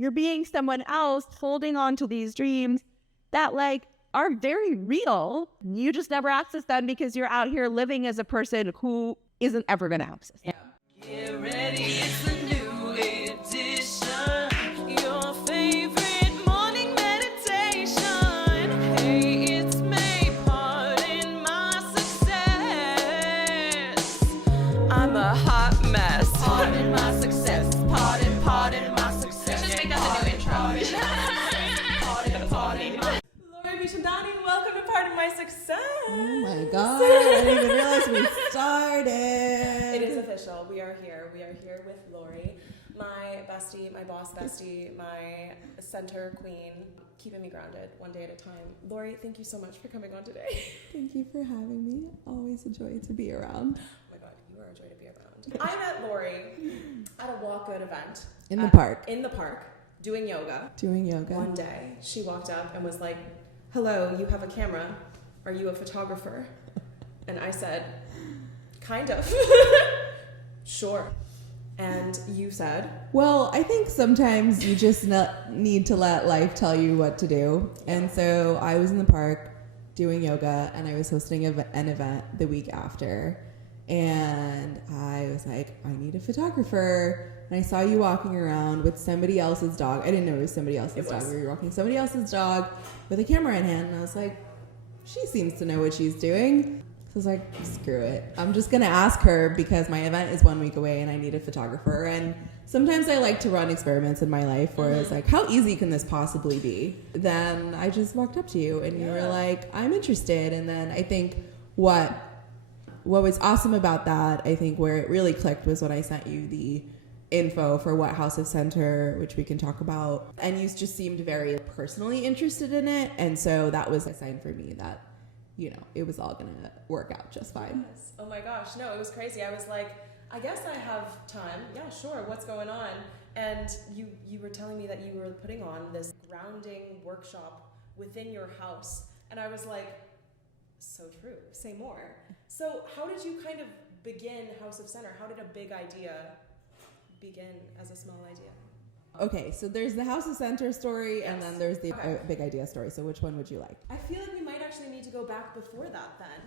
you're being someone else holding on to these dreams that like are very real. You just never access them because you're out here living as a person who isn't ever going to access them. Get ready, it's a new edition. Your favorite morning meditation. Hey, it's me, part in my success. I'm a hot mess. Part in my success. Part in my success. Just make that the new intro. Part in my. Lori Abichandani, welcome to Part in My Success. Oh my god, I didn't even realize we started. It is official. We are here. We are here with Lori, my bestie, my boss bestie, my center queen, keeping me grounded one day at a time. Lori, thank you so much for coming on today. Thank you for having me. Always a joy to be around. Oh my god, you are a joy to be around. I met Lori at a walk good event. In the park. In the park, doing yoga. Doing yoga. One day, she walked up and was like, "Hello, you have a camera. Are you a photographer?" And I said, "Kind of." "Sure." And you said, Well, I think sometimes you just need to let life tell you what to do. And so I was in the park doing yoga, and I was hosting an event the week after. And I was like, I need a photographer. And I saw you walking around with somebody else's dog. I didn't know it was somebody else's dog. You were walking somebody else's dog with a camera in hand. And I was like, she seems to know what she's doing. So I was like, screw it. I'm just going to ask her because my event is 1 week away and I need a photographer. And sometimes I like to run experiments in my life where it's like, how easy can this possibly be? Then I just walked up to you and you were like, I'm interested. And then I think what was awesome about that, I think where it really clicked was when I sent you the info for what House of Center, which we can talk about. And you just seemed very personally interested in it. And so that was a sign for me that, you know, it was all going to work out just fine. yes. Oh my gosh, no, it was crazy. I was like, I guess I have time. Yeah, sure. What's going on? And you were telling me that you were putting on this grounding workshop within your house. And I was like, so true. Say more. So how did you kind of begin House of Center? How did a big idea begin as a small idea? Okay, so there's the House of Center story, and then there's the big idea story. So which one would you like? I feel like we might actually need to go back before that then,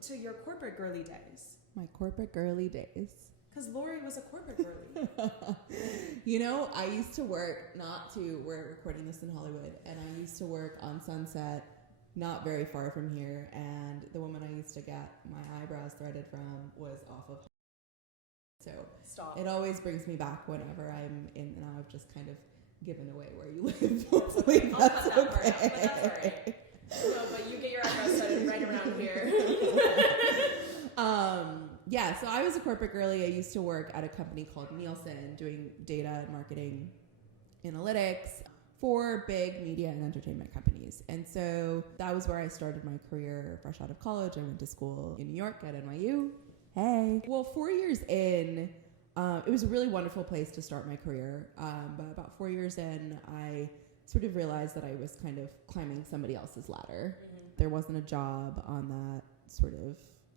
to your corporate girly days. My corporate girly days. Because Lori was a corporate girly. You know, I used to work, we're recording this in Hollywood, and I used to work on Sunset, not very far from here, and the woman I used to get my eyebrows threaded from was off of. So Stop. It always brings me back whenever I'm in. Now I've just kind of given away where you live. Hopefully that's I'll cut that part okay. out, but that's all right. No, but you get your eyebrows started right around here. Yeah, so I was a corporate girly. I used to work at a company called Nielsen doing data and marketing analytics for big media and entertainment companies. And so that was where I started my career fresh out of college. I went to school in New York at NYU. Hey. Well, 4 years in, it was a really wonderful place to start my career. But about 4 years in, I sort of realized that I was kind of climbing somebody else's ladder. Mm-hmm. There wasn't a job on that sort of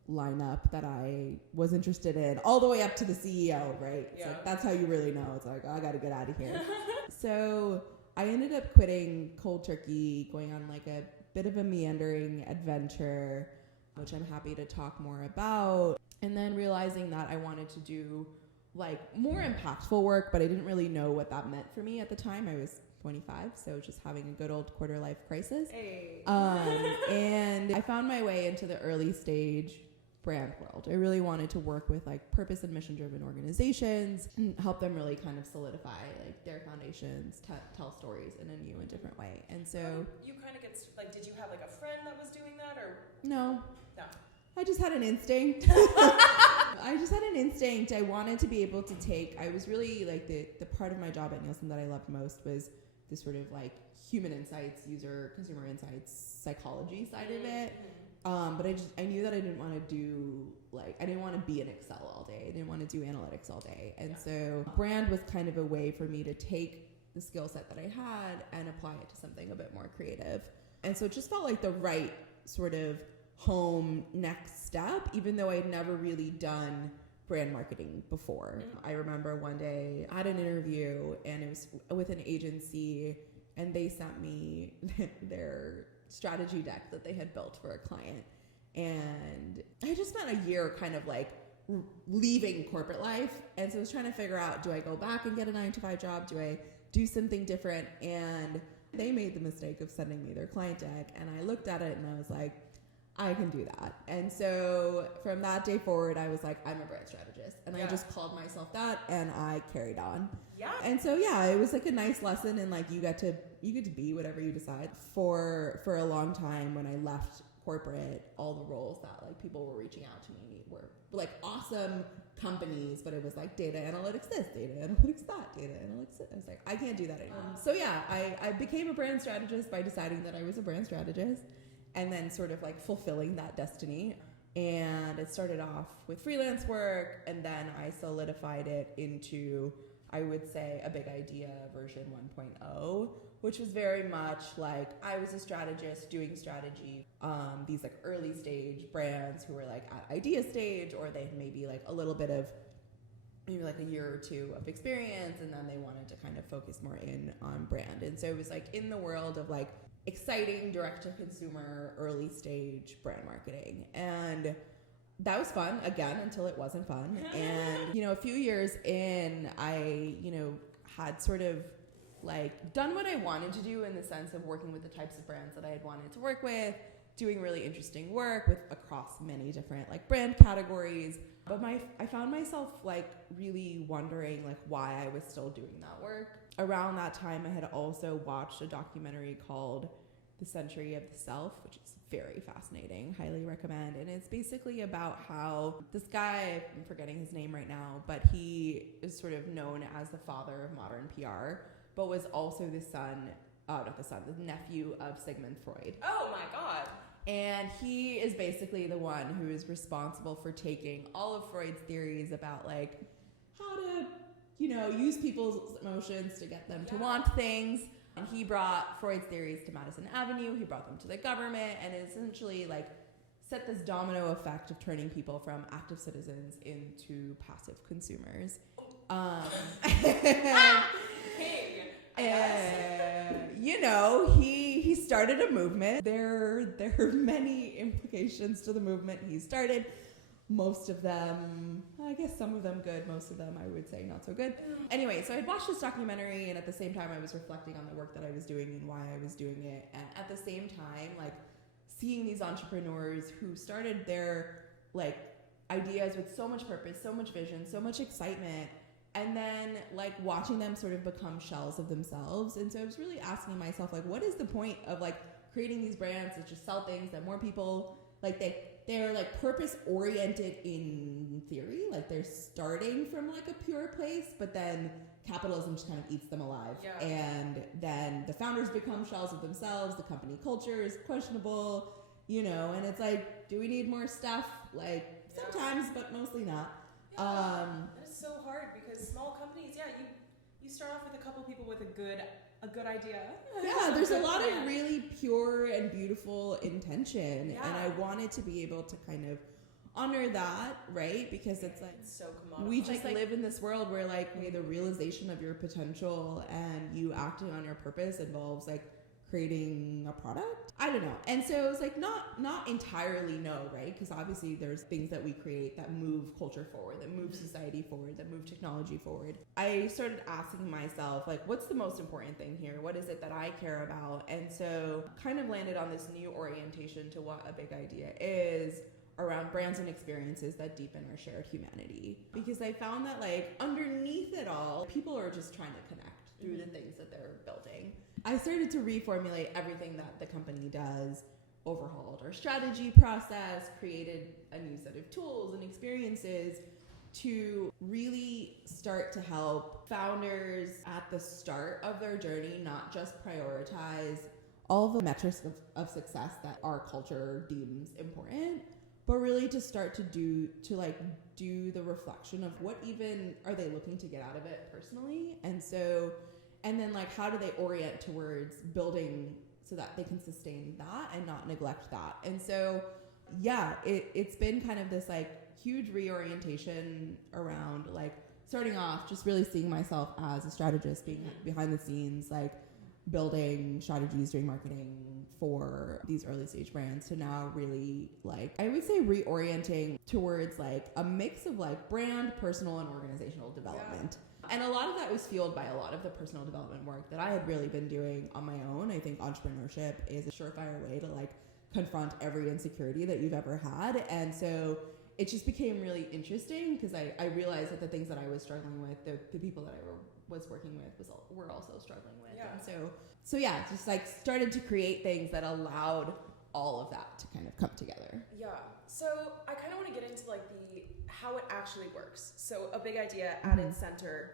lineup that I was interested in, all the way up to the CEO, right? It's like, that's how you really know. It's like, oh, I got to get out of here. So I ended up quitting cold turkey, going on like a bit of a meandering adventure, which I'm happy to talk more about. And then realizing that I wanted to do like more impactful work, but I didn't really know what that meant for me at the time. I was 25, so just having a good old quarter life crisis. Hey. And I found my way into the early stage brand world. I really wanted to work with like purpose and mission driven organizations and help them really kind of solidify like their foundations, tell stories in a new and different way. And so you kind of get like, did you have like a friend that was doing that or? No. No. I just had an instinct. I wanted to be able to I was really like the part of my job at Nielsen that I loved most was the sort of like human insights, consumer insights, psychology side of it. But I knew that I didn't want to I didn't want to be in Excel all day. I didn't want to do analytics all day. And so brand was kind of a way for me to take the skill set that I had and apply it to something a bit more creative. And so it just felt like the right sort of home next step, even though I'd never really done brand marketing before. I remember one day I had an interview and it was with an agency, and they sent me their strategy deck that they had built for a client. And I just spent a year kind of like leaving corporate life. And so I was trying to figure out, do I go back and get a 9-to-5 job? Do I do something different? And they made the mistake of sending me their client deck. And I looked at it and I was like, I can do that. And so from that day forward, I was like, I'm a brand strategist. And I just called myself that, and I carried on. Yeah. And so, yeah, it was like a nice lesson. And like, you get to be whatever you decide. For a long time, when I left corporate, all the roles that like people were reaching out to me were like awesome companies, but it was like data analytics this, data analytics that, data analytics that. I was like, I can't do that anymore. So yeah, I became a brand strategist by deciding that I was a brand strategist, and then sort of like fulfilling that destiny. And it started off with freelance work, and then I solidified it into, I would say, a big idea version 1.0, which was very much like I was a strategist doing strategy. These like early stage brands who were like at idea stage, or they had maybe like a little bit of maybe like a year or two of experience, and then they wanted to kind of focus more in on brand. And so it was like in the world of like exciting direct to consumer early stage brand marketing. And that was fun, again, until it wasn't fun. And, a few years in, I, had sort of like done what I wanted to do in the sense of working with the types of brands that I had wanted to work with, doing really interesting work with across many different like brand categories. But I found myself like really wondering like why I was still doing that work. Around that time, I had also watched a documentary called The Century of the Self, which is very fascinating. Highly recommend. And it's basically about how this guy, I'm forgetting his name right now, but he is sort of known as the father of modern PR, but was also the nephew of Sigmund Freud. Oh my God. And he is basically the one who is responsible for taking all of Freud's theories about like how to, use people's emotions to get them to want things. And he brought Freud's theories to Madison Avenue. He brought them to the government, and essentially like set this domino effect of turning people from active citizens into passive consumers. King. He started a movement. There are many implications to the movement he started. Most of them, I guess some of them good, most of them I would say not so good. Anyway, so I watched this documentary, and at the same time I was reflecting on the work that I was doing and why I was doing it. And at the same time, like seeing these entrepreneurs who started their like ideas with so much purpose, so much vision, so much excitement, and then like watching them sort of become shells of themselves. And so I was really asking myself, like, what is the point of like creating these brands that just sell things that more people like, they're like purpose oriented in theory, like they're starting from like a pure place, but then capitalism just kind of eats them alive. Yeah. And then the founders become shells of themselves. The company culture is questionable, and it's like, do we need more stuff? Like sometimes, but mostly not. Yeah. And it's so hard because small companies, you start off with a couple people with a good idea. Yeah, there's a lot of really pure and beautiful intention, and I wanted to be able to kind of honor that, right? Because it's like it's so commodified. we just live in this world where like the realization of your potential and you acting on your purpose involves like creating a product. I don't know. And so it was like not entirely no, right? Because obviously there's things that we create that move culture forward, that move society forward, that move technology forward. I started asking myself, like, what's the most important thing here? What is it that I care about? And so kind of landed on this new orientation to what a big idea is around brands and experiences that deepen our shared humanity. Because I found that like underneath it all, people are just trying to connect through the things that they're building. I started to reformulate everything that the company does, overhauled our strategy process, created a new set of tools and experiences to really start to help founders at the start of their journey not just prioritize all the metrics of success that our culture deems important, but really to start to do the reflection of what even are they looking to get out of it personally. And then like how do they orient towards building so that they can sustain that and not neglect that. And so yeah, it's been kind of this like huge reorientation around like starting off just really seeing myself as a strategist, being behind the scenes, like building strategies, doing marketing for these early stage brands, to now really like, I would say reorienting towards like a mix of like brand, personal, and organizational development. And a lot of that was fueled by a lot of the personal development work that I had really been doing on my own. I think entrepreneurship is a surefire way to like confront every insecurity that you've ever had. And so it just became really interesting because I realized that the things that I was struggling with, the people that I was working with were also struggling with. Yeah. And so yeah, just like started to create things that allowed all of that to kind of come together. Yeah. So I kind of want to get into like how it actually works. So a big idea at its center,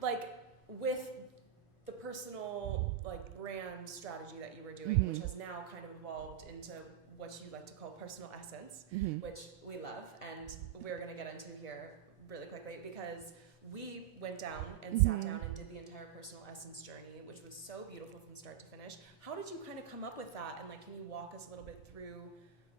like with the personal like brand strategy that you were doing, which has now kind of evolved into what you like to call personal essence, which we love, and we're going to get into here really quickly because we went down and sat down and did the entire personal essence journey, which was so beautiful from start to finish. How did you kind of come up with that? And like, can you walk us a little bit through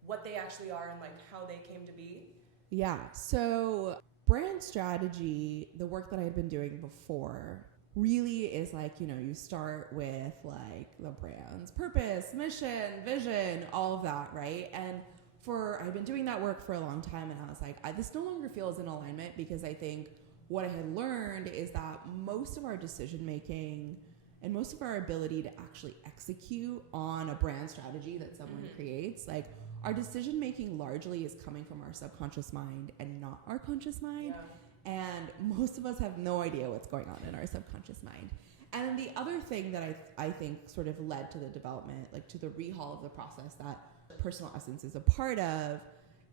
what they actually are and like how they came to be? Yeah. So brand strategy, the work that I had been doing before, really is like, you know, you start with like the brand's purpose, mission, vision, all of that, right? And I've been doing that work for a long time, and I was like, this no longer feels in alignment, because I think what I had learned is that most of our decision making and most of our ability to actually execute on a brand strategy that someone creates, like our decision making largely is coming from our subconscious mind and not our conscious mind. Yeah. And most of us have no idea what's going on in our subconscious mind. And then the other thing that I think sort of led to the development, like to the rehaul of the process that personal essence is a part of,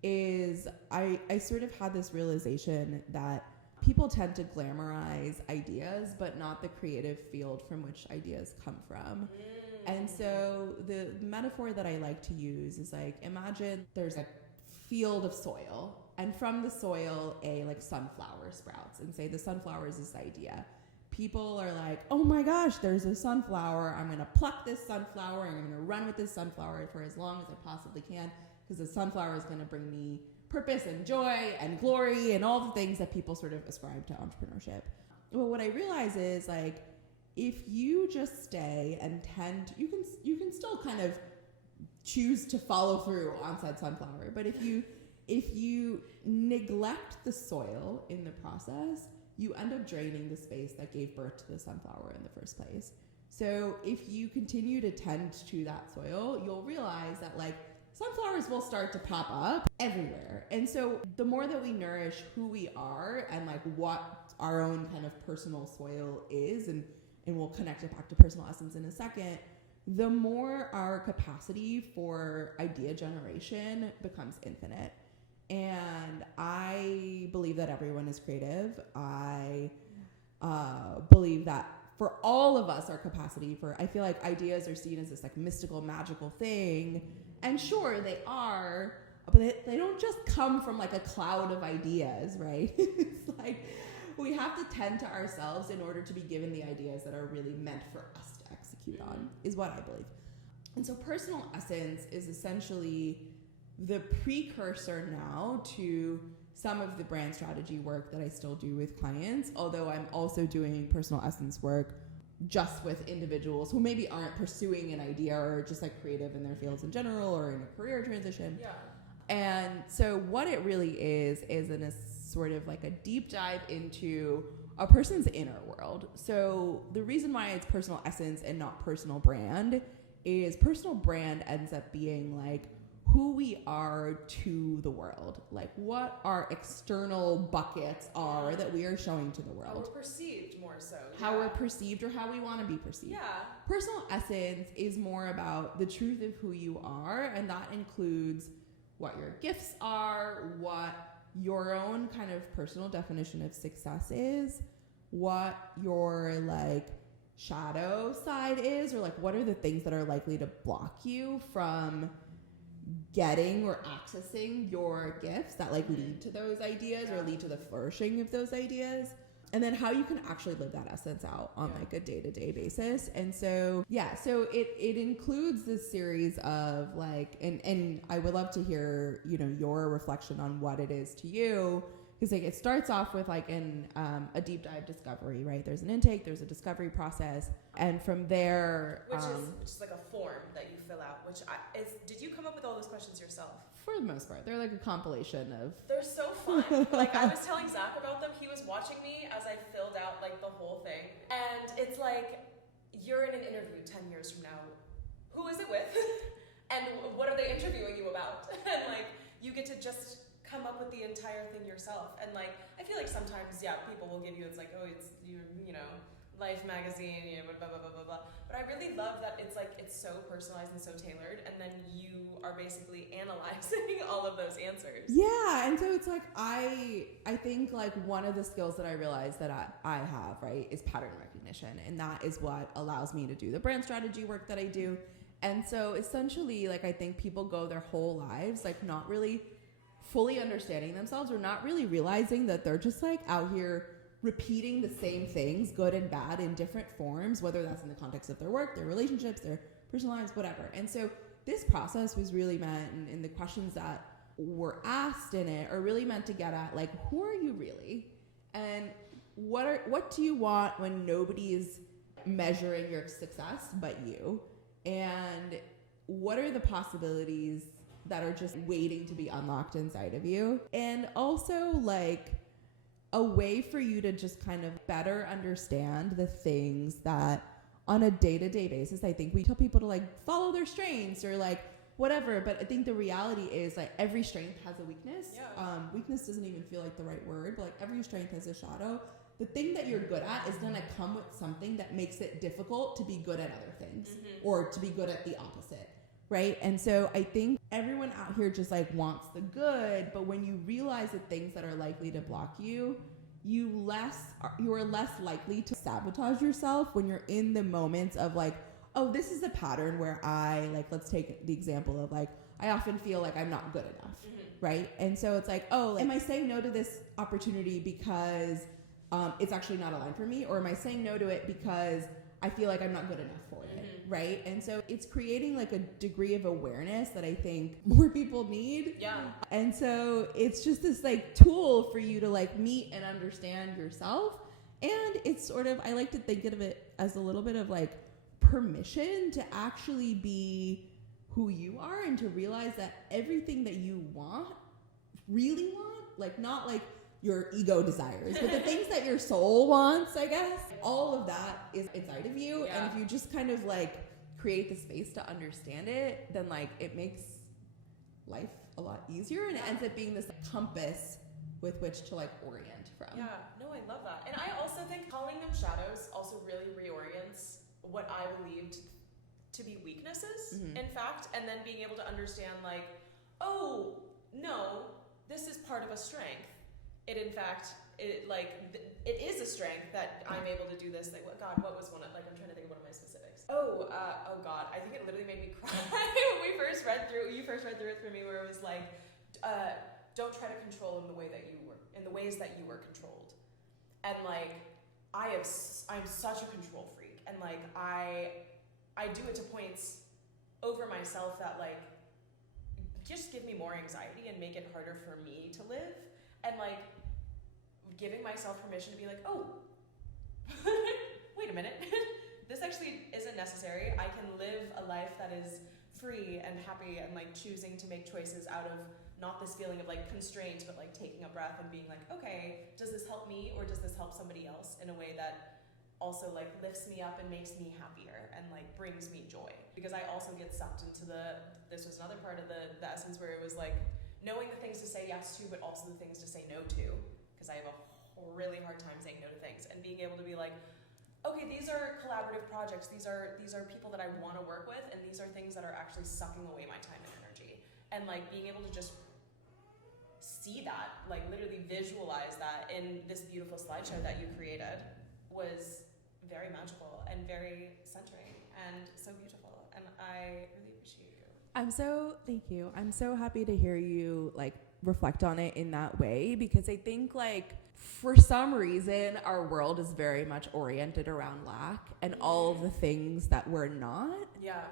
is I sort of had this realization that people tend to glamorize ideas, but not the creative field from which ideas come from. And so the metaphor that I like to use is like, imagine there's a field of soil, and from the soil like sunflower sprouts, and say the sunflower is this idea. People are like, oh my gosh, there's a sunflower. I'm going to pluck this sunflower and I'm going to run with this sunflower for as long as I possibly can, because the sunflower is going to bring me purpose and joy and glory and all the things that people sort of ascribe to entrepreneurship. Well, what I realize is like, if you just stay and you can still kind of choose to follow through on said sunflower, but if you neglect the soil in the process, you end up draining the space that gave birth to the sunflower in the first place. So if you continue to tend to that soil, you'll realize that like sunflowers will start to pop up everywhere. And so the more that we nourish who we are and like what our own kind of personal soil is, and we'll connect it back to personal essence in a second, the more our capacity for idea generation becomes infinite. And I believe that everyone is creative. I believe that for all of us, our capacity for, I feel like ideas are seen as this like mystical, magical thing. And sure, they are, but they don't just come from like a cloud of ideas, right? It's like we have to tend to ourselves in order to be given the ideas that are really meant for us to execute on, is what I believe. And so personal essence is essentially the precursor now to some of the brand strategy work that I still do with clients, although I'm also doing personal essence work just with individuals who maybe aren't pursuing an idea or just like creative in their fields in general or in a career transition. Yeah. And so what it really is in a sort of like a deep dive into a person's inner world. So the reason why it's personal essence and not personal brand is personal brand ends up being like who we are to the world, like what our external buckets are that we are showing to the world. How we're perceived more so. How we're perceived or how we want to be perceived. Yeah. Personal essence is more about the truth of who you are, and that includes what your gifts are, what your own kind of personal definition of success is, what your like shadow side is, or like what are the things that are likely to block you from getting or accessing your gifts that like lead to those ideas or lead to the flourishing of those ideas. and then how you can actually live that essence out on like a day-to-day basis. And so so it includes this series of like, and I would love to hear, you know, your reflection on what it is to you, because like it starts off with like a deep dive discovery, right? There's an intake, there's a discovery process, and from there, which is like a form that you fill out. Did you come up with all those questions yourself? For the most part, they're like a compilation of. They're so fun. Like I was telling Zach about them. He was watching me as I filled out like the whole thing, and it's like you're in an interview 10 years from now. Who is it with? And what are they interviewing you about? And like you get to just come up with the entire thing yourself. And like I feel like sometimes people will give you, it's like, oh, it's you know, Life magazine, you know, blah blah blah blah blah. But I really love that it's so personalized and so tailored, and then you are basically analyzing all of those answers. Yeah, and so it's like I think like one of the skills that I realized that I have, right, is pattern recognition, and that is what allows me to do the brand strategy work that I do. And so essentially, like I think people go their whole lives like not really fully understanding themselves, or not really realizing that they're just like out here repeating the same things, good and bad, in different forms, whether that's in the context of their work, their relationships, their personal lives, whatever. And so this process was really meant, and the questions that were asked in it are really meant to get at like, who are you really? And what do you want when nobody is measuring your success but you? And what are the possibilities that are just waiting to be unlocked inside of you? And also like a way for you to just kind of better understand the things that on a day-to-day basis, I think we tell people to like follow their strengths or like whatever, but I think the reality is like every strength has a weakness. Weakness doesn't even feel like the right word, but like every strength has a shadow. The thing that you're good at is gonna come with something that makes it difficult to be good at other things, or to be good at the opposite, right? And so I think everyone out here just like wants the good, but when you realize the things that are likely to block you, you are less likely to sabotage yourself when you're in the moments of like, oh, this is a pattern where I like, let's take the example of like, I often feel like I'm not good enough, right? And so it's like, oh, am I saying no to this opportunity because it's actually not aligned for me, or am I saying no to it because I feel like I'm not good enough for it, right? And so it's creating like a degree of awareness that I think more people need. Yeah. And so it's just this like tool for you to like meet and understand yourself. And it's sort of, I like to think of it as a little bit of like permission to actually be who you are, and to realize that everything that you really want, like not like your ego desires, but the things that your soul wants, I guess, all of that is inside of you. And if you just kind of like create the space to understand it, then like it makes life a lot easier, and it ends up being this compass with which to like orient from. Yeah, no, I love that. And I also think calling them shadows also really reorients what I believed to be weaknesses, in fact, and then being able to understand like, oh, no, this is part of a strength. It in fact, it is a strength that I'm able to do this thing. What was one of, like, I'm trying to think of one of my specifics. Oh God, I think it literally made me cry when you first read through it for me, where it was like, don't try to control in the ways that you were controlled. And like, I'm such a control freak, and like I do it to points over myself that like just give me more anxiety and make it harder for me to live. And like giving myself permission to be like, oh, wait a minute, this actually isn't necessary. I can live a life that is free and happy, and like choosing to make choices out of not this feeling of like constraint, but like taking a breath and being like, okay, does this help me, or does this help somebody else in a way that also like lifts me up and makes me happier and like brings me joy? Because I also get sucked into this was another part of the essence where it was like knowing the things to say yes to, but also the things to say no to, because I have a really hard time saying no to things, and being able to be like, okay, these are collaborative projects, these are people that I want to work with, and these are things that are actually sucking away my time and energy. And like being able to just see that, like literally visualize that in this beautiful slideshow that you created was very magical and very centering and so beautiful. And I really appreciate you. Thank you. I'm so happy to hear you like reflect on it in that way, because I think like for some reason our world is very much oriented around lack and all of the things that we're not. Yeah.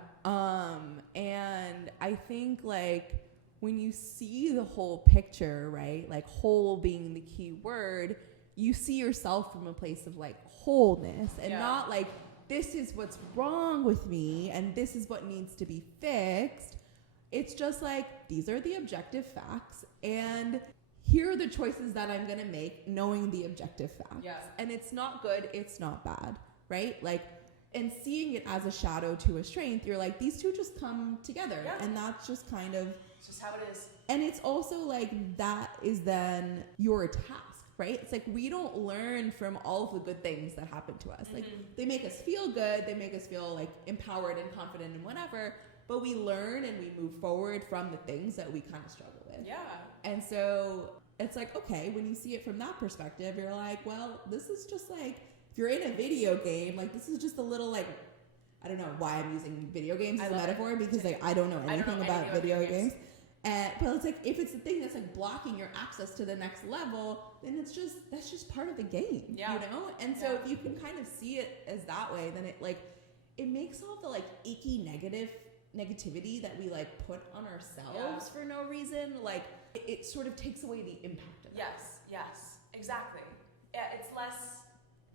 And I think like when you see the whole picture, right? Like whole being the key word, you see yourself from a place of like wholeness and not like, this is what's wrong with me and this is what needs to be fixed. It's just like, these are the objective facts and here are the choices that I'm going to make knowing the objective facts. Yeah. And it's not good, it's not bad, right? Like, and seeing it as a shadow to a strength, you're like, these two just come together. Yeah. And that's just kind of... It's just how it is. And it's also like, that is then your task, right? It's like, we don't learn from all of the good things that happen to us. Like, they make us feel good, they make us feel like empowered and confident and whatever, but we learn and we move forward from the things that we kind of struggle with. Yeah. And so it's like, okay, when you see it from that perspective, you're like, well, this is just like, if you're in a video game, like this is just a little like, I don't know why I'm using video games as a metaphor, because like I don't know anything about video games. But it's like, if it's the thing that's like blocking your access to the next level, then that's just part of the game, you know? And so if you can kind of see it as that way, then it makes all the like icky negativity that we like put on ourselves for no reason, like it sort of takes away the impact of that. Yes, exactly. Yeah, it's less,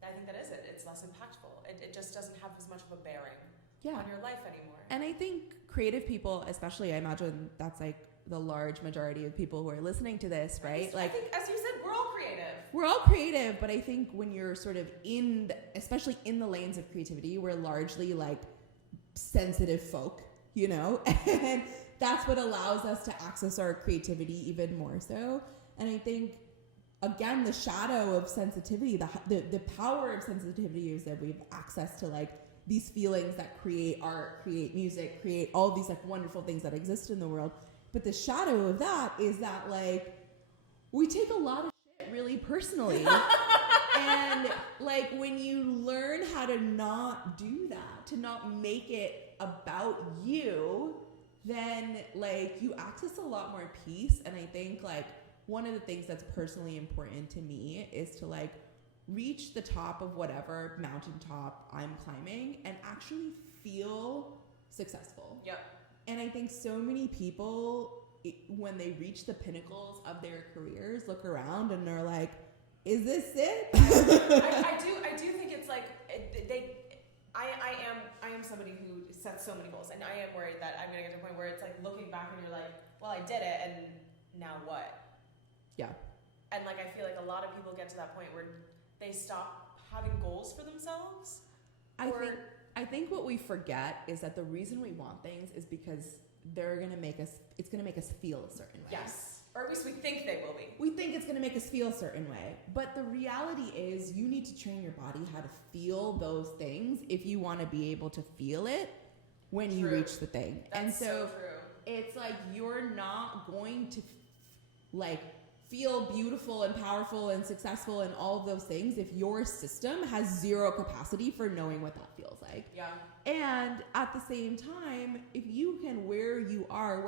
I think that is it. It's less impactful. It just doesn't have as much of a bearing on your life anymore. And I think creative people, especially, I imagine that's like the large majority of people who are listening to this, right? Like, I think, as you said, we're all creative. We're all creative, but I think when you're sort of especially in the lanes of creativity, we're largely like sensitive folk, you know? And that's what allows us to access our creativity even more so. And I think, again, the shadow of sensitivity, the power of sensitivity is that we have access to like these feelings that create art, create music, create all these like wonderful things that exist in the world. But the shadow of that is that like we take a lot of shit really personally. And like when you learn how to not do that, to not make it about you, then like you access a lot more peace. And I think like one of the things that's personally important to me is to like reach the top of whatever mountaintop I'm climbing and actually feel successful. Yep. And I think so many people, when they reach the pinnacles of their careers, look around and they're like, is this it? I do think it's like I am somebody who sets so many goals, and I am worried that I'm gonna get to a point where it's like looking back and you're like, well, I did it, and now what? Yeah. And like I feel like a lot of people get to that point where they stop having goals for themselves. I think what we forget is that the reason we want things is because it's gonna make us feel a certain way. Yes. Or at least we think they will be. We think it's gonna make us feel a certain way. But the reality is you need to train your body how to feel those things if you wanna be able to feel it when you reach the thing. That's so true. It's like you're not going to like feel beautiful and powerful and successful and all of those things if your system has zero capacity for knowing what that feels like. Yeah. And at the same time, if you can, wherever you are,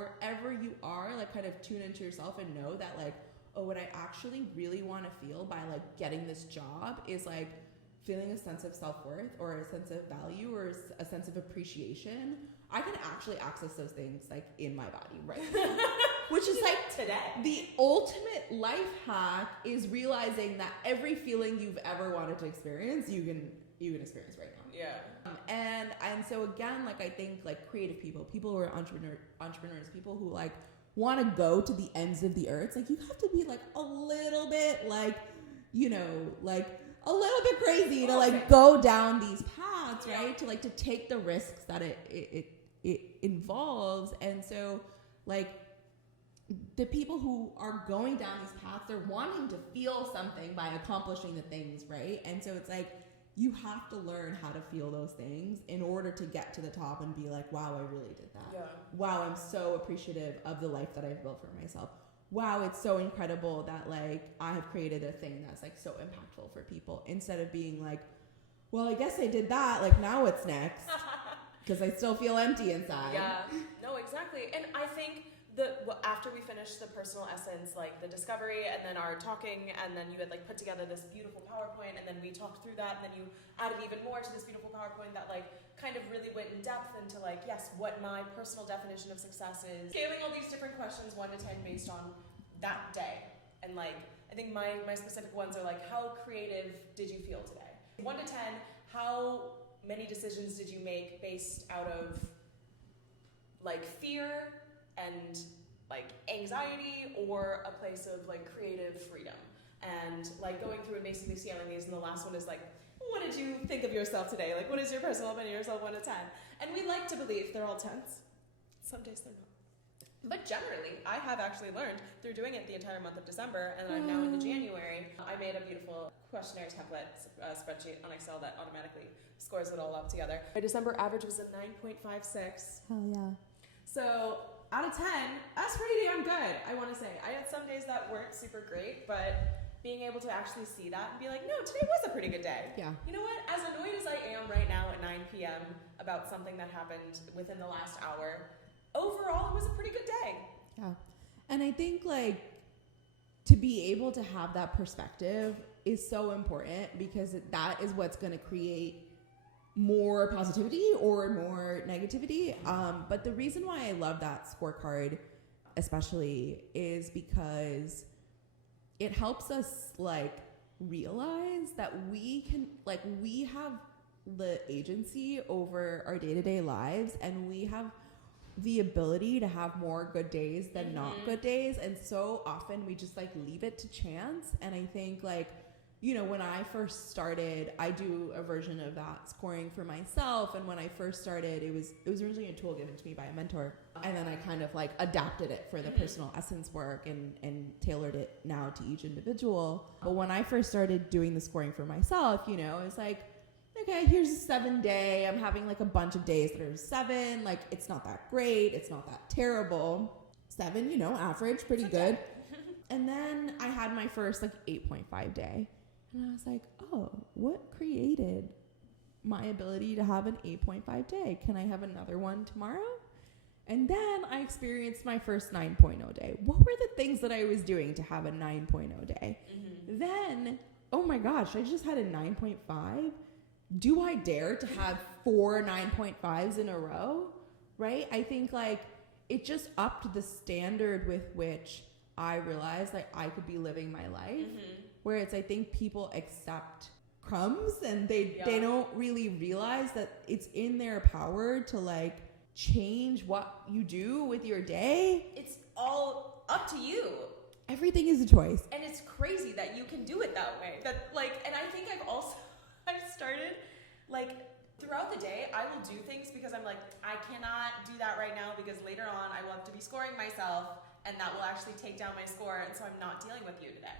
like kind of tune into yourself and know that like, oh, what I actually really want to feel by like getting this job is like feeling a sense of self-worth or a sense of value or a sense of appreciation. I can actually access those things like in my body right now. Which is like today. The ultimate life hack is realizing that every feeling you've ever wanted to experience, you can experience right now. Yeah. And so again, like I think like creative people who are entrepreneurs, people who like want to go to the ends of the earth, like you have to be like a little bit like, you know, like a little bit crazy to like go down these paths, right? To like to take the risks that it involves. And so like the people who are going down these paths, they're wanting to feel something by accomplishing the things, right? And so it's like you have to learn how to feel those things in order to get to the top and be like, wow, I really did that. Yeah. Wow, I'm so appreciative of the life that I've built for myself. Wow, it's so incredible that like I have created a thing that's like so impactful for people, instead of being like, well, I guess I did that, like now what's next? Because I still feel empty inside. Yeah. No, exactly. exactly. And I think after we finished the personal essence, like the discovery and then our talking, and then you had like put together this beautiful PowerPoint, and then we talked through that, and then you added even more to this beautiful PowerPoint that like kind of really went in depth into like, yes, what my personal definition of success is, scaling all these different questions 1 to 10 based on that day. And like, I think my specific ones are like, how creative did you feel today? 1 to 10, how many decisions did you make based out of like fear and like anxiety, or a place of like creative freedom? And like going through and basically scaling these, and the last one is like, what did you think of yourself today? Like, what is your personal opinion of yourself 1 to 10? And we like to believe they're all 10s. Some days they're not. But generally, I have actually learned through doing it the entire month of December, and then I'm now into January. I made a beautiful questionnaire template spreadsheet on Excel that automatically scores it all up together. My December average was a 9.56. Hell yeah. So out of 10, that's pretty damn good, I want to say. I had some days that weren't super great, but being able to actually see that and be like, no, today was a pretty good day. Yeah. You know what? As annoyed as I am right now at 9 p.m. about something that happened within the last hour, overall, it was a pretty good day. Yeah. And I think like to be able to have that perspective is so important, because that is what's going to create more positivity or more negativity. But the reason why I love that scorecard especially is because it helps us like realize that we have the agency over our day-to-day lives, and we have the ability to have more good days than not good days. And so often we just like leave it to chance. And I think like, you know, when I first started, I do a version of that scoring for myself. And when I first started, it was originally a tool given to me by a mentor. And then I kind of like adapted it for the personal essence work and tailored it now to each individual. But when I first started doing the scoring for myself, you know, it's like, okay, here's a 7-day. I'm having like a bunch of days that are 7. Like, it's not that great. It's not that terrible. 7, you know, average, pretty good. And then I had my first like 8.5 day. And I was like, oh, what created my ability to have an 8.5 day? Can I have another one tomorrow? And then I experienced my first 9.0 day. What were the things that I was doing to have a 9.0 day? Then, oh my gosh, I just had a 9.5. Do I dare to have 4 9.5s in a row? Right? I think like it just upped the standard with which I realized like I could be living my life. Whereas I think people accept crumbs, and they don't really realize that it's in their power to like change what you do with your day. It's all up to you. Everything is a choice. And it's crazy that you can do it that way. That like, and I think I've started like throughout the day, I will do things because I'm like, I cannot do that right now because later on I will have to be scoring myself, and that will actually take down my score. And so I'm not dealing with you today.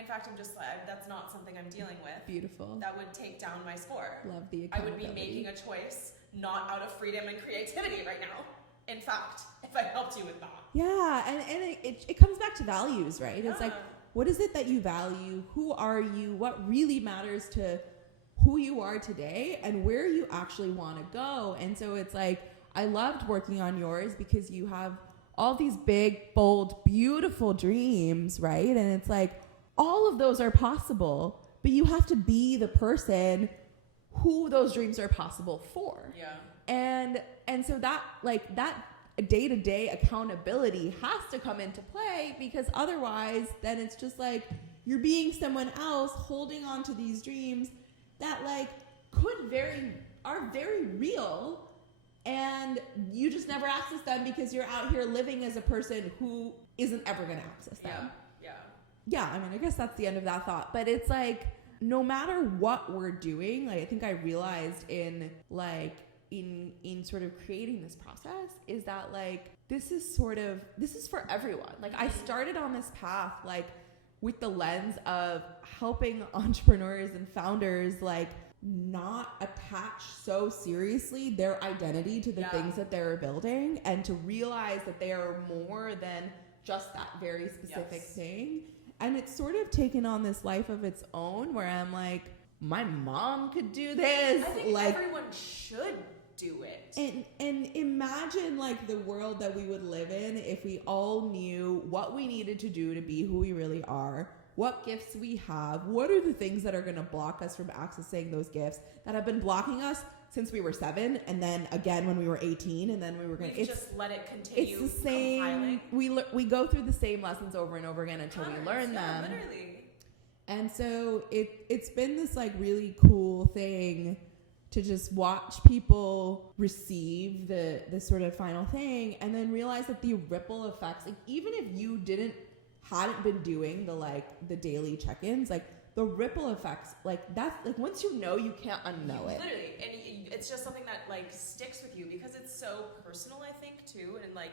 In fact, I'm just like, that's not something I'm dealing with. Beautiful. That would take down my score. Love the I would be making a choice not out of freedom and creativity right now. In fact, if I helped you with that. Yeah, and it comes back to values, right? It's like, what is it that you value? Who are you? What really matters to who you are today and where you actually want to go? And so it's like, I loved working on yours because you have all these big, bold, beautiful dreams, right? And it's like, all of those are possible, but you have to be the person who those dreams are possible for. Yeah. And so that like that day-to-day accountability has to come into play, because otherwise then it's just like you're being someone else holding on to these dreams that like are very real, and you just never access them because you're out here living as a person who isn't ever going to access them. Yeah, I mean, I guess that's the end of that thought. But it's like, no matter what we're doing, like I think I realized in sort of creating this process is that like, this is for everyone. Like I started on this path, like with the lens of helping entrepreneurs and founders, like not attach so seriously their identity to the things that they're building, and to realize that they are more than just that very specific thing. And it's sort of taken on this life of its own where I'm like, my mom could do this. I think like, everyone should do it. And imagine like the world that we would live in if we all knew what we needed to do to be who we really are, what gifts we have, what are the things that are going to block us from accessing those gifts that have been blocking us since we were 7, and then again when we were 18, and then we were going to just let it continue. It's the same. Compiling. We go through the same lessons over and over again until we learn them. Literally. And so it's been this like really cool thing to just watch people receive the sort of final thing, and then realize that the ripple effects, like even if you hadn't been doing the daily check-ins, like the ripple effects, like that's like once you know, you can't unknow it. Literally, and it's just something that like sticks with you because it's so personal, I think, too, and like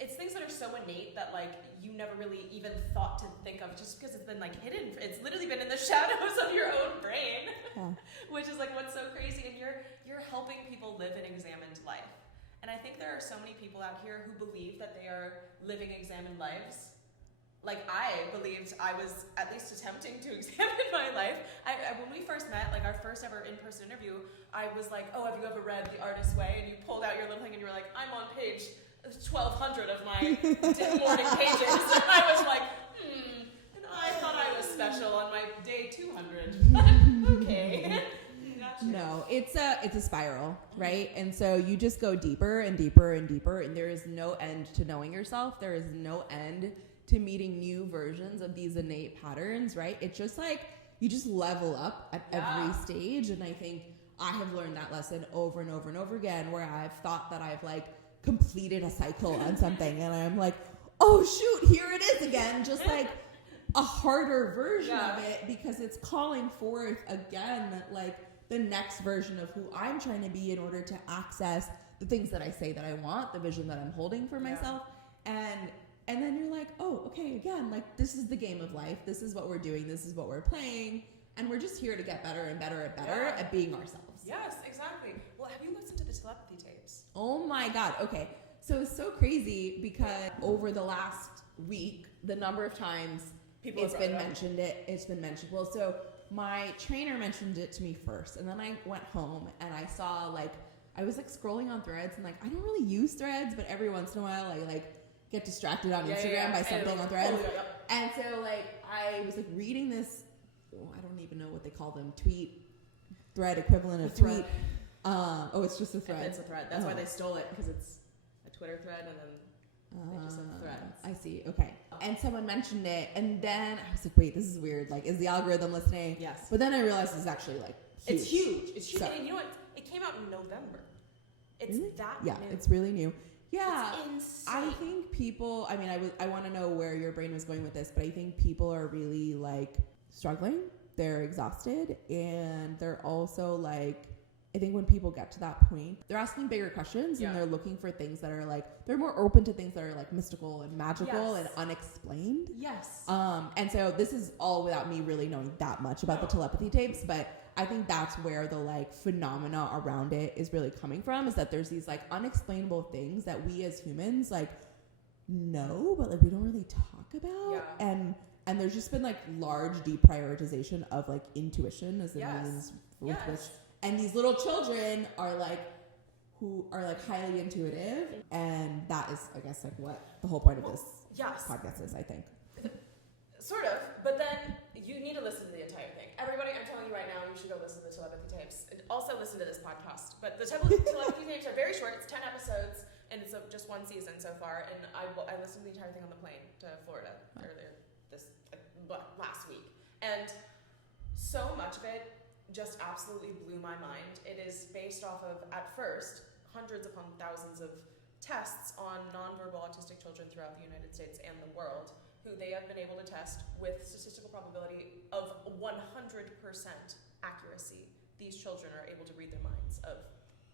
it's things that are so innate that like you never really even thought to think of, just because it's been like hidden. It's literally been in the shadows of your own brain, which is like what's so crazy. And you're helping people live an examined life. And I think there are so many people out here who believe that they are living examined lives. Like I believed I was at least attempting to examine my life. When we first met, like our first ever in-person interview, I was like, "Oh, have you ever read The Artist's Way?" And you pulled out your little thing and you were like, "I'm on page 1200 of my morning pages." And I was like, and I thought I was special on my day 200. Okay. Gotcha. No, it's a spiral, right? And so you just go deeper and deeper and deeper, and there is no end to knowing yourself. There is no end to meeting new versions of these innate patterns, right? It's just like you just level up at every stage. And I think I have learned that lesson over and over and over again, where I've thought that I've like completed a cycle on something, and I'm like, oh shoot, here it is again, just like a harder version of it, because it's calling forth again like the next version of who I'm trying to be in order to access the things that I say that I want, the vision that I'm holding for myself. And then you're like, oh, okay, again, like this is the game of life. This is what we're doing. This is what we're playing. And we're just here to get better and better and better at being ourselves. Yes, exactly. Well, have you listened to the telepathy tapes? Oh my God. Okay. So it's so crazy because over the last week, the number of times it's been mentioned. Well, so my trainer mentioned it to me first, and then I went home and I saw I was scrolling on Threads, and I don't really use Threads, but every once in a while I get distracted on Instagram by something on Threads. And so I was reading this, I don't even know what they call them, thread equivalent of tweet. It's just a thread. It's a thread. That's why they stole it, because it's a Twitter thread, and then they just have threads. I see. Okay. And someone mentioned it, and then I was like, wait, this is weird. Is the algorithm listening? Yes. But then I realized it's actually huge. It's huge. It's huge. So, and you know what? It came out in November. It's that new. It's really new. Yeah. It's insane. I think people, I want to know where your brain was going with this, but I think people are really struggling. They're exhausted, and they're also I think when people get to that point, they're asking bigger questions, and they're looking for things that are they're more open to things that are mystical and magical and unexplained. Yes. And so this is all without me really knowing that much about the telepathy tapes, but I think that's where the phenomena around it is really coming from, is that there's these unexplainable things that we as humans know, but we don't really talk about. And there's just been large deprioritization of intuition as a means with which. And these little children are who are highly intuitive, and that is, I guess, what the whole point of this podcast is, I think. Sort of, but then you need to listen to the entire thing. Everybody, I'm telling you right now, you should go listen to the telepathy tapes. And also listen to this podcast. But the telepathy tapes are very short. It's 10 episodes, and it's just one season so far. And I listened to the entire thing on the plane to Florida earlier last week. And so much of it just absolutely blew my mind. It is based off of, at first, hundreds upon thousands of tests on nonverbal autistic children throughout the United States and the world, who they have been able to test with statistical probability of 100% accuracy. These children are able to read their minds of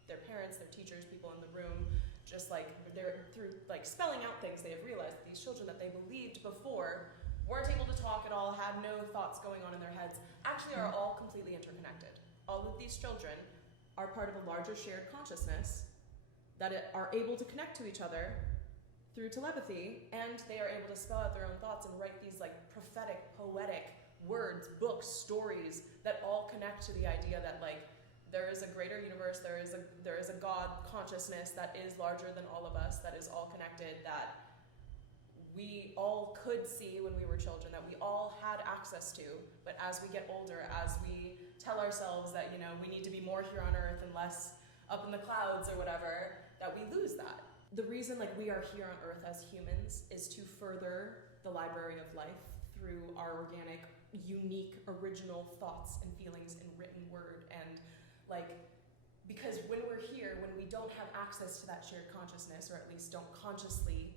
their parents, their teachers, people in the room, just they're through spelling out things. They have realized that these children that they believed before weren't able to talk at all, had no thoughts going on in their heads, actually are all completely interconnected. All of these children are part of a larger shared consciousness that are able to connect to each other through telepathy, and they are able to spell out their own thoughts and write these prophetic, poetic words, books, stories that all connect to the idea that there is a greater universe, there is a God consciousness that is larger than all of us, that is all connected, that we all could see when we were children, that we all had access to, but as we get older, as we tell ourselves that, we need to be more here on earth and less up in the clouds or whatever, that we lose that. The reason we are here on earth as humans is to further the library of life through our organic, unique, original thoughts and feelings in written word. And because when we're here, when we don't have access to that shared consciousness, or at least don't consciously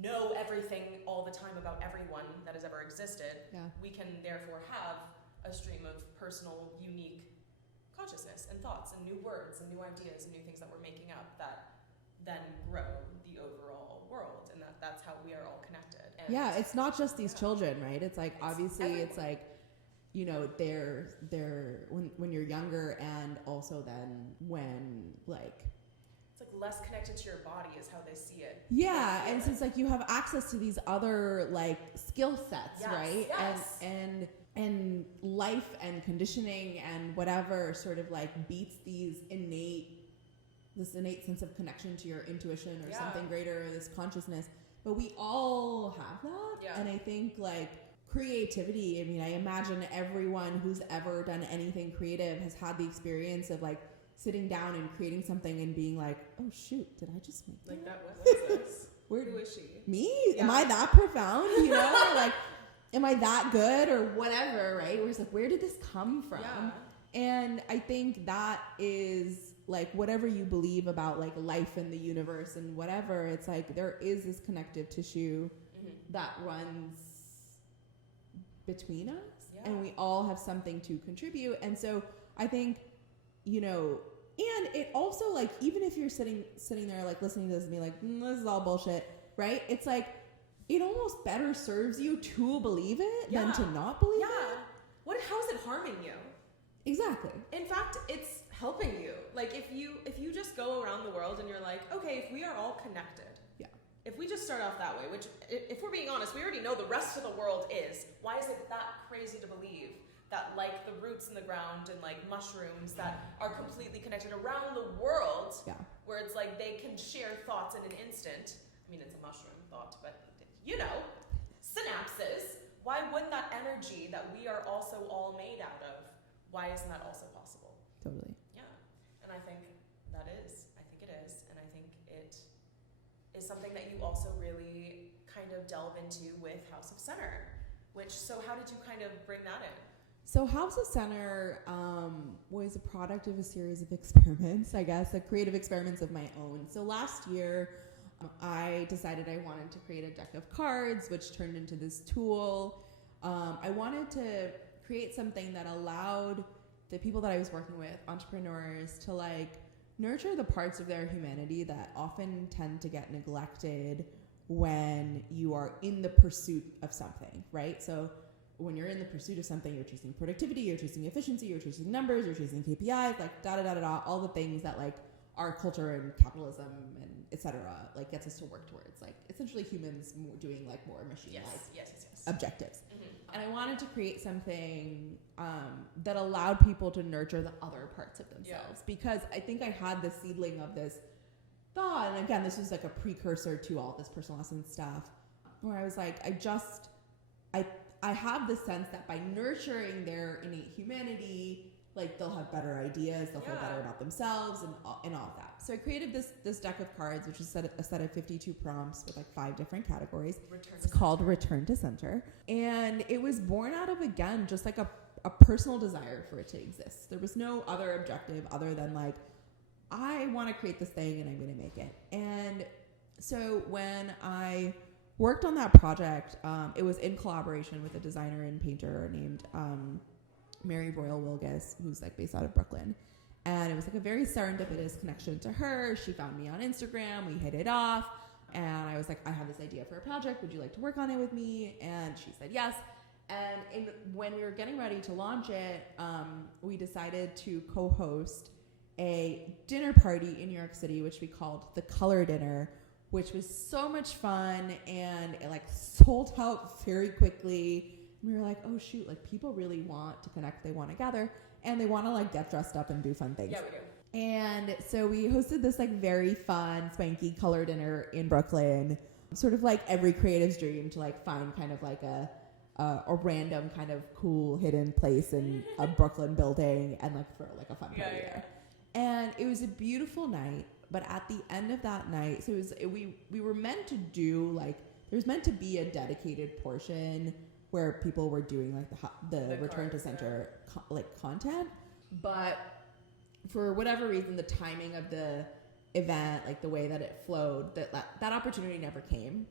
know everything all the time about everyone that has ever existed, we can therefore have a stream of personal, unique consciousness and thoughts and new words and new ideas and new things that we're making up that then grow the overall world, and that's how we are all connected. And it's not just these children, right? It's obviously everyone. it's they're when you're younger, and also then when it's less connected to your body is how they see it. And since you have access to these other skill sets, right? Yes. And life and conditioning and whatever sort of beats this innate sense of connection to your intuition or something greater, or this consciousness. But we all have that. And I think creativity, I imagine everyone who's ever done anything creative has had the experience of sitting down and creating something and being oh shoot, did I just make that? What is this? Who is she? Me? Am I that profound? Am I that good or whatever, right? Where it's where did this come from? And I think that is whatever you believe about life and the universe and whatever, it's there is this connective tissue that runs between us, and we all have something to contribute. And so I think, and it also even if you're sitting there listening to this and being this is all bullshit, right? It's it almost better serves you to believe it than to not believe it. How is it harming you? Exactly. In fact, it's helping you. If you just go around the world and you're okay, if we are all connected, if we just start off that way, which if we're being honest, we already know the rest of the world is, why is it that crazy to believe that the roots in the ground and mushrooms that are completely connected around the world, where it's they can share thoughts in an instant? It's a mushroom thought, but synapses. Why wouldn't that energy that we are also all made out of, why isn't that also possible? Totally. Yeah. And I think it is. And I think it is something that you also really kind of delve into with House of Center, so how did you kind of bring that in? So House of Center was a product of a series of experiments, I guess, creative experiments of my own. So last year, I decided I wanted to create a deck of cards, which turned into this tool. I wanted to create something that allowed the people that I was working with, entrepreneurs, to nurture the parts of their humanity that often tend to get neglected when you are in the pursuit of something, right? So when you're in the pursuit of something, you're chasing productivity, you're chasing efficiency, you're chasing numbers, you're chasing KPIs, all the things that our culture and capitalism and et cetera, gets us to work towards, essentially humans doing more machine-like objectives. And I wanted to create something that allowed people to nurture the other parts of themselves, because I think I had the seedling of this thought, and again, this was a precursor to all this personal essence stuff, where I was I have the sense that by nurturing their innate humanity, they'll have better ideas, they'll feel better about themselves, and all of that. So I created this deck of cards, which is a set of 52 prompts with 5 different categories. It's called Return to Center. And it was born out of, again, just a personal desire for it to exist. There was no other objective other than I want to create this thing and I'm going to make it. And so when I worked on that project, it was in collaboration with a designer and painter named Mary Royal Wilgus, who's based out of Brooklyn. And it was a very serendipitous connection to her. She found me on Instagram, we hit it off, and I was I have this idea for a project, would you like to work on it with me? And she said yes. And when we were getting ready to launch it, we decided to co-host a dinner party in New York City, which we called the Color Dinner, which was so much fun, and it sold out very quickly. We were oh shoot, people really want to connect, they want to gather. and they want to like get dressed up and do fun things. Yeah, we do. And so we hosted this like very fun, spanky color dinner in Brooklyn, sort of like every creative's dream to like find kind of like a random kind of cool hidden place in a Brooklyn building and like for like a fun party there. And it was a beautiful night, but at the end of that night, so we were meant to do like, there was meant to be a dedicated portion where people were doing like the return to center content, but for whatever reason, the timing of the event, like the way that it flowed, that opportunity never came,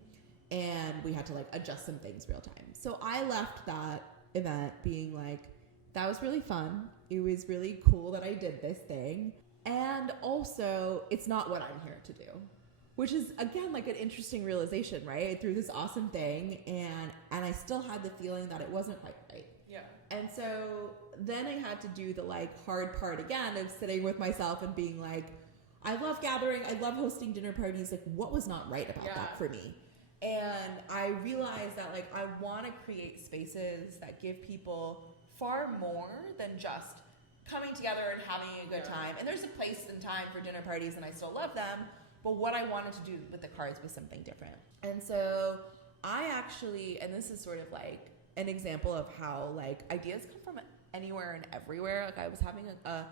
and we had to like adjust some things real time. So I left that event being like, that was really fun. It was really cool that I did this thing. And also, it's not what I'm here to do. Which is, again, like an interesting realization, right? I threw this awesome thing, and I still had the feeling that it wasn't quite right. Yeah. And so then I had to do the like hard part again of sitting with myself and being like, I love gathering, I love hosting dinner parties. Like, what was not right about that for me? And I realized that like I want to create spaces that give people far more than just coming together and having a good time. And there's a place and time for dinner parties, and I still love them. But what I wanted to do with the cards was something different. And so I actually, and this is sort of like an example of how like ideas come from anywhere and everywhere. Like I was having a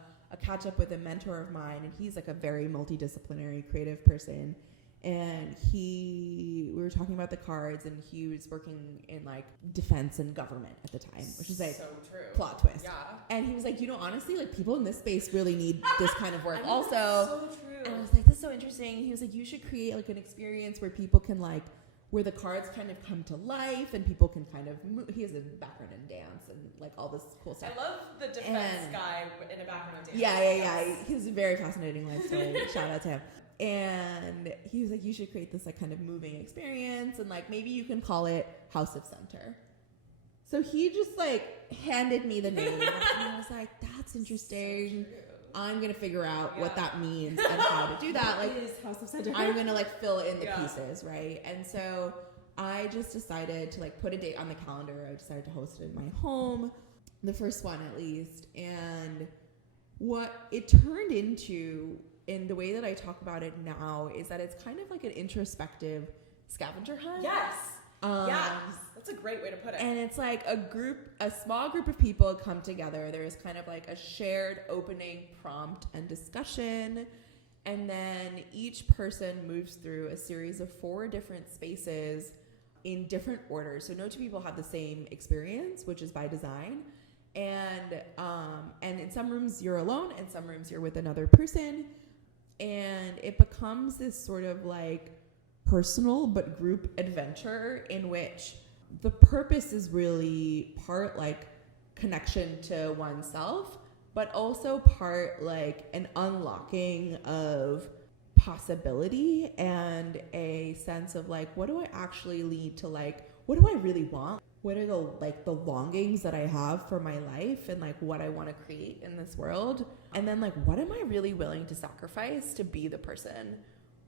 catch up with a mentor of mine, and he's like a very multidisciplinary creative person. And we were talking about the cards, and he was working in like defense and government at the time, which is like so true. Plot twist. Yeah. And he was like, honestly, like people in this space really need this kind of work. I mean, also, that's so true. and I was like, that's so interesting. He was like, you should create like an experience where people can like, where the cards kind of come to life and people can kind of move. He has a background in dance and like all this cool stuff. I love the defense guy in a background of dance. Yeah. He's a very fascinating life story. Shout out to him. And he was like, you should create this like kind of moving experience, and like maybe you can call it House of Center. So he just like handed me the name, and I was like, that's interesting. So I'm gonna figure out what that means and how to do that. Like, House of Center. I'm gonna like fill in the pieces, right? And so I just decided to like put a date on the calendar. I decided to host it in my home, the first one at least. And what it turned into, in the way that I talk about it now, is that it's kind of like an introspective scavenger hunt. Yes. Yes. That's a great way to put it. And it's like a small group of people come together. There's kind of like a shared opening prompt and discussion. And then each person moves through a series of 4 different spaces in different orders. So no two people have the same experience, which is by design. And in some rooms you're alone, in some rooms you're with another person. And it becomes this sort of like personal but group adventure in which the purpose is really part like connection to oneself, but also part like an unlocking of possibility and a sense of like, what do I actually lead to, like, what do I really want? What are the longings that I have for my life and like what I want to create in this world? And then like, what am I really willing to sacrifice to be the person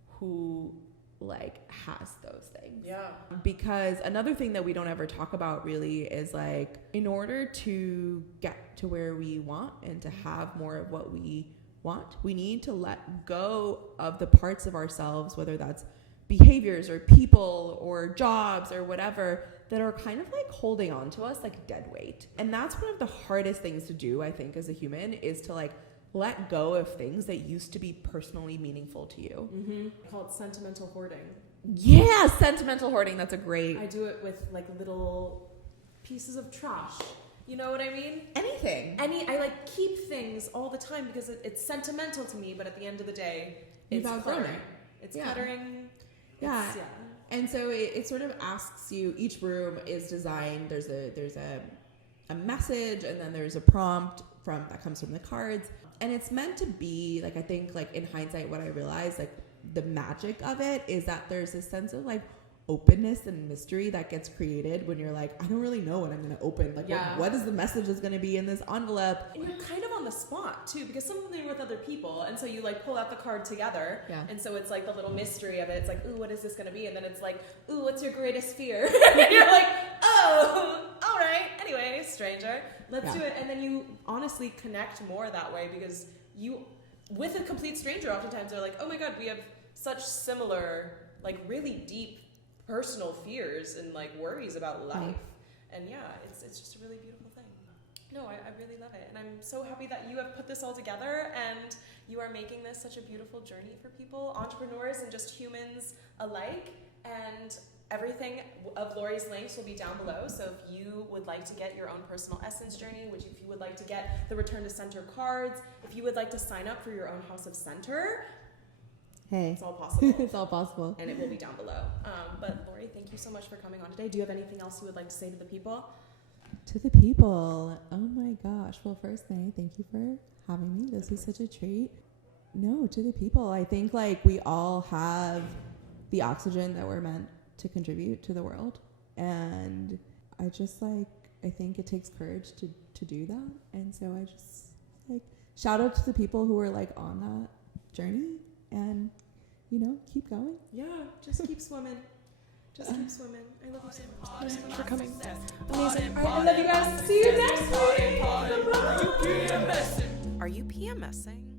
who like has those things? Yeah. Because another thing that we don't ever talk about really is like, in order to get to where we want and to have more of what we want, we need to let go of the parts of ourselves, whether that's behaviors or people or jobs or whatever, that are kind of like holding on to us like dead weight. And that's one of the hardest things to do, I think, as a human, is to like let go of things that used to be personally meaningful to you. Mm-hmm. I call it sentimental hoarding. Yeah, sentimental hoarding. That's a great... I do it with like little pieces of trash. You know what I mean? Anything. I like keep things all the time because it's sentimental to me, but at the end of the day, it's cluttering. It's cluttering. Yeah. And so it sort of asks you, each room is designed, there's a message, and then there's a prompt that comes from the cards. And it's meant to be, like, I think, like, in hindsight, what I realized, like, the magic of it is that there's this sense of, like, openness and mystery that gets created when you're like, I don't really know what I'm going to open. Like, what is the message that's going to be in this envelope? And you're kind of on the spot, too, because something with other people. And so you, like, pull out the card together. Yeah. And so it's, like, the little mystery of it. It's like, ooh, what is this going to be? And then it's like, ooh, what's your greatest fear? And you're like, oh, all right. Anyways. okay, stranger, let's do it. And then you honestly connect more that way, because you, with a complete stranger, oftentimes they're like, oh my God, we have such similar, like really deep personal fears and like worries about life. And yeah, it's just a really beautiful thing. No, I really love it. And I'm so happy that you have put this all together and you are making this such a beautiful journey for people, entrepreneurs and just humans alike. And everything of Lori's links will be down below. So if you would like to get your own personal essence journey, which if you would like to get the Return to Center cards, if you would like to sign up for your own House of Center, hey, it's all possible. It's all possible. And it will be down below. But Lori, thank you so much for coming on today. Do you have anything else you would like to say to the people? To the people, oh my gosh. Well, first thing, thank you for having me. This is such a treat. No, to the people, I think like we all have the oxygen that we're meant to contribute to the world. And I just like, I think it takes courage to do that. And so I just like, shout out to the people who are like on that journey and, you know, keep going. Yeah, just keep swimming. Just keep swimming. I love you so much. Thank you so much for coming. Amazing. All right, I love you guys. See you next week. Bye. Are you PMSing?